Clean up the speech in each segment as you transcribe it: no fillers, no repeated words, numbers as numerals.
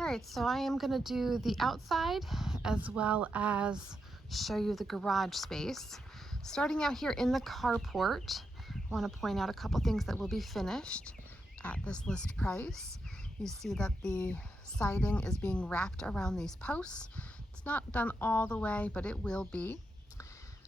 All right, so I am going to do the outside as well as show you the garage space. Starting out here in the carport, I want to point out a couple things that will be finished at this list price. You see that the siding is being wrapped around these posts. It's not done all the way, but it will be.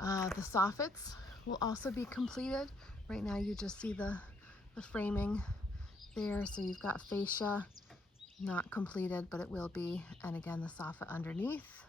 The soffits will also be completed. Right now you just see the framing there, so you've got fascia not completed, but it will be. And again, the soffit underneath,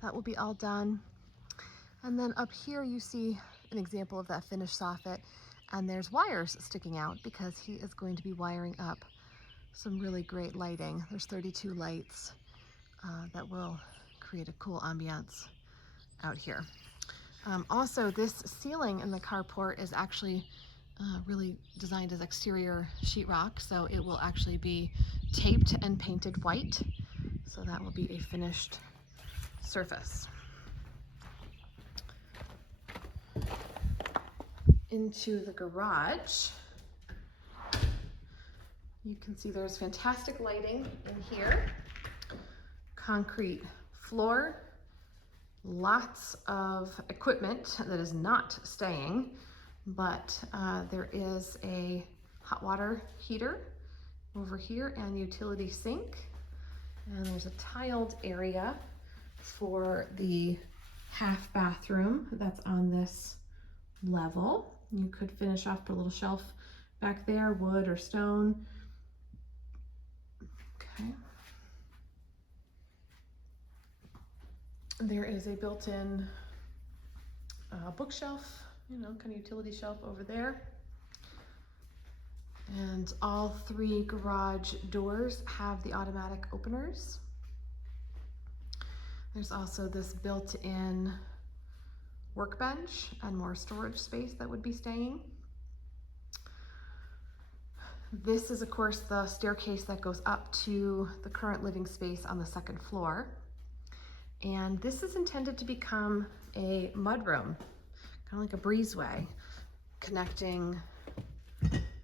that will be all done. And then up here you see an example of that finished soffit, and there's wires sticking out because he is going to be wiring up some really great lighting. There's 32 lights that will create a cool ambiance out here. Also, this ceiling in the carport is actually really designed as exterior sheetrock, so it will actually be taped and painted white. So that will be a finished surface. Into the garage, you can see there's fantastic lighting in here. Concrete floor, lots of equipment that is not staying, but there is a hot water heater over here and utility sink. And there's a tiled area for the half bathroom that's on this level. You could finish off, put a little shelf back there, wood or stone. Okay. There is a built-in bookshelf, kind of utility shelf over there. And all three garage doors have the automatic openers. There's also this built-in workbench and more storage space that would be staying. This is, of course, the staircase that goes up to the current living space on the second floor. And this is intended to become a mudroom, kind of like a breezeway, connecting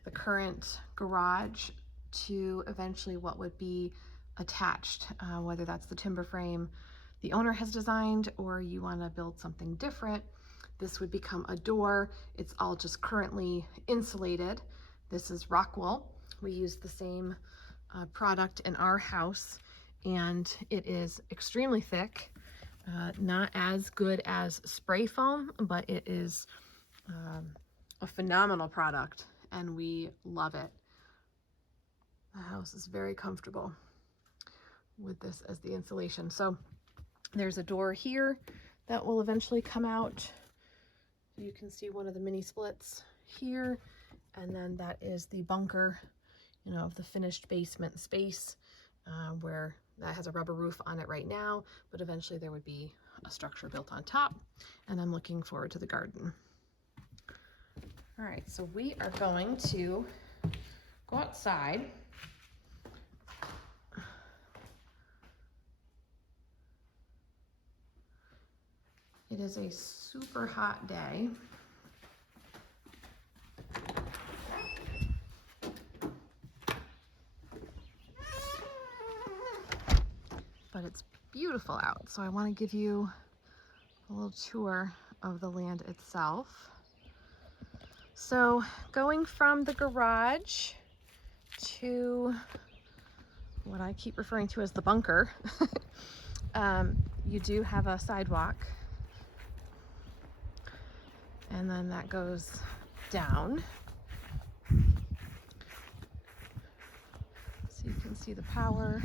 the current garage to eventually what would be attached, whether that's the timber frame the owner has designed or you want to build something different. This would become a door. It's all just currently insulated. This is rock wool. We use the same product in our house, and it is extremely thick. Not as good as spray foam, but it is a phenomenal product, and we love it. The house is very comfortable with this as the insulation. So there's a door here that will eventually come out. You can see one of the mini splits here, and then that is the bunker, of the finished basement space, where that has a rubber roof on it right now, but eventually there would be a structure built on top, and I'm looking forward to the garden. All right, so we are going to go outside. It is a super hot day. But it's beautiful out, so I want to give you a little tour of the land itself. So going from the garage to what I keep referring to as the bunker, you do have a sidewalk, and then that goes down. So you can see the power.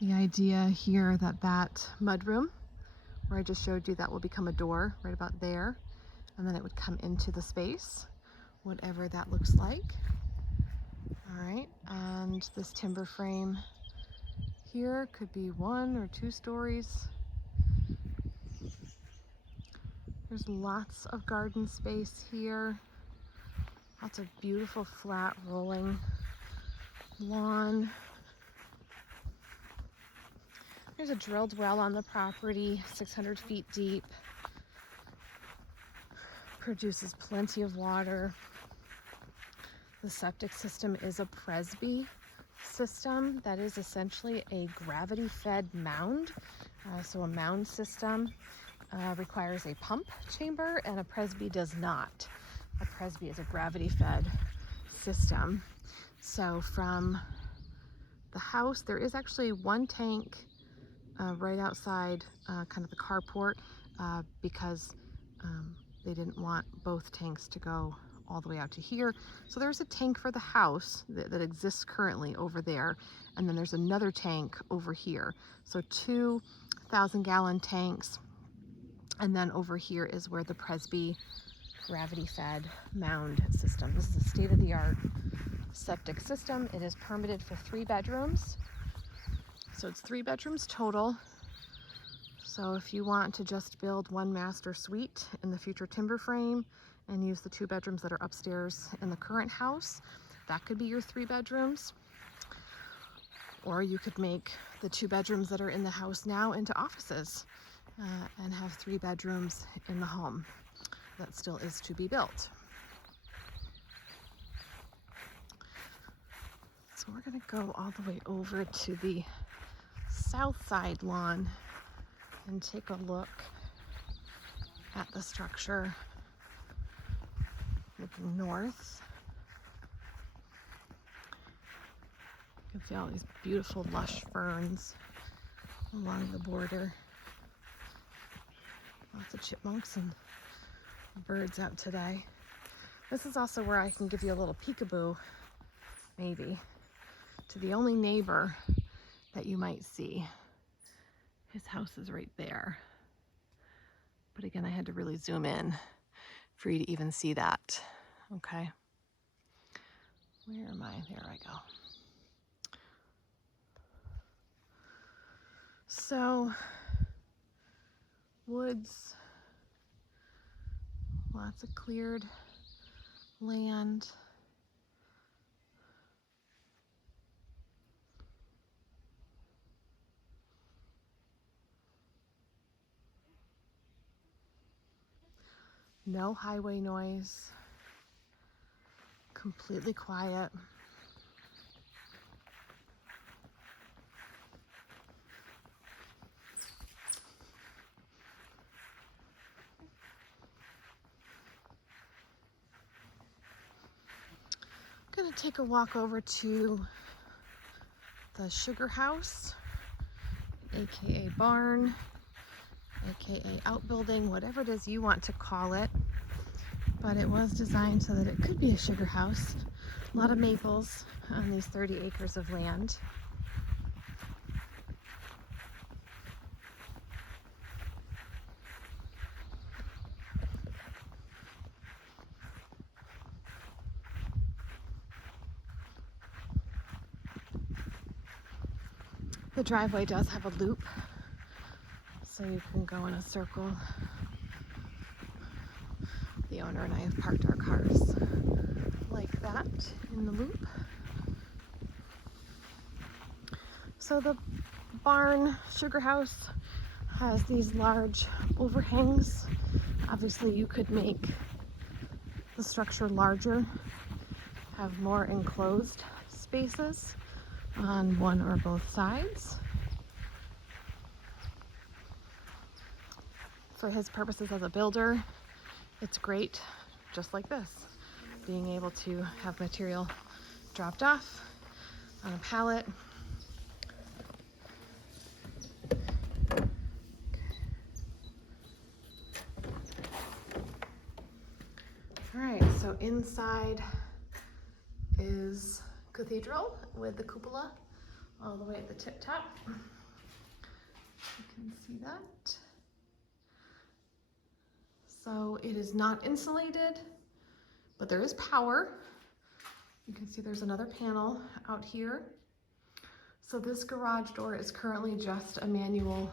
The idea here that mudroom, where I just showed you, that will become a door right about there, and then it would come into the space, whatever that looks like. All right, and this timber frame here could be 1 or 2 stories. There's lots of garden space here, lots of beautiful flat rolling lawn. There's a drilled well on the property, 600 feet deep. Produces plenty of water. The septic system is a Presby system. That is essentially a gravity-fed mound. So a mound system requires a pump chamber, and a Presby does not. A Presby is a gravity-fed system. So from the house, there is actually one tank right outside kind of the carport because they didn't want both tanks to go all the way out to here. So there's a tank for the house that exists currently over there, and then there's another tank over here. So 2,000-gallon tanks, and then over here is where the Presby gravity-fed mound system. This is a state-of-the-art septic system. It is permitted for 3 bedrooms. So it's 3 bedrooms total. So if you want to just build one master suite in the future timber frame and use the 2 bedrooms that are upstairs in the current house, that could be your 3 bedrooms. Or you could make the 2 bedrooms that are in the house now into offices and have 3 bedrooms in the home that still is to be built. So we're going to go all the way over to the south side lawn and take a look at the structure looking north. You can see all these beautiful lush ferns along the border. Lots of chipmunks and birds out today. This is also where I can give you a little peekaboo, maybe, to the only neighbor that you might see. His house is right there. But again, I had to really zoom in for you to even see that. Okay. Where am I? There I go. So, woods, lots of cleared land. No highway noise. Completely quiet. I'm gonna take a walk over to the sugar house, aka barn, aka outbuilding, whatever it is you want to call it. But it was designed so that it could be a sugar house. A lot of maples on these 30 acres of land. The driveway does have a loop, so you can go in a circle. The owner and I have parked our cars like that in the loop. So the barn sugar house has these large overhangs. Obviously you could make the structure larger, have more enclosed spaces on one or both sides. For his purposes as a builder, it's great, just like this, being able to have material dropped off on a pallet. All right, so inside is cathedral with the cupola all the way at the tip top. You can see that. So it is not insulated, but there is power. You can see there's another panel out here. So this garage door is currently just a manual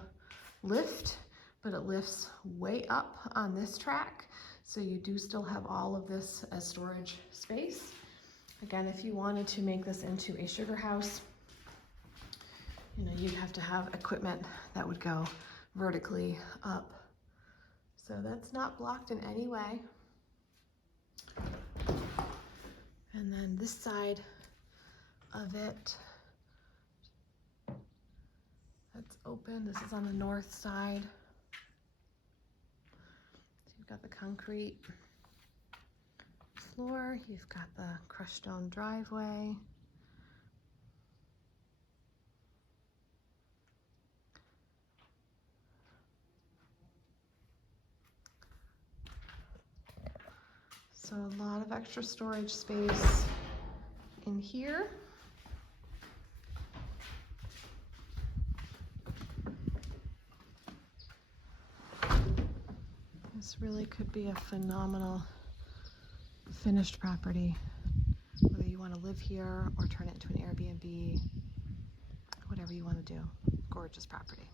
lift, but it lifts way up on this track. So you do still have all of this as storage space. Again, if you wanted to make this into a sugar house, you know, you'd have to have equipment that would go vertically up. So that's not blocked in any way. And then this side of it, that's open. This is on the north side. So you've got the concrete floor, you've got the crushed stone driveway. So a lot of extra storage space in here. This really could be a phenomenal finished property, whether you want to live here or turn it into an Airbnb, whatever you want to do. Gorgeous property.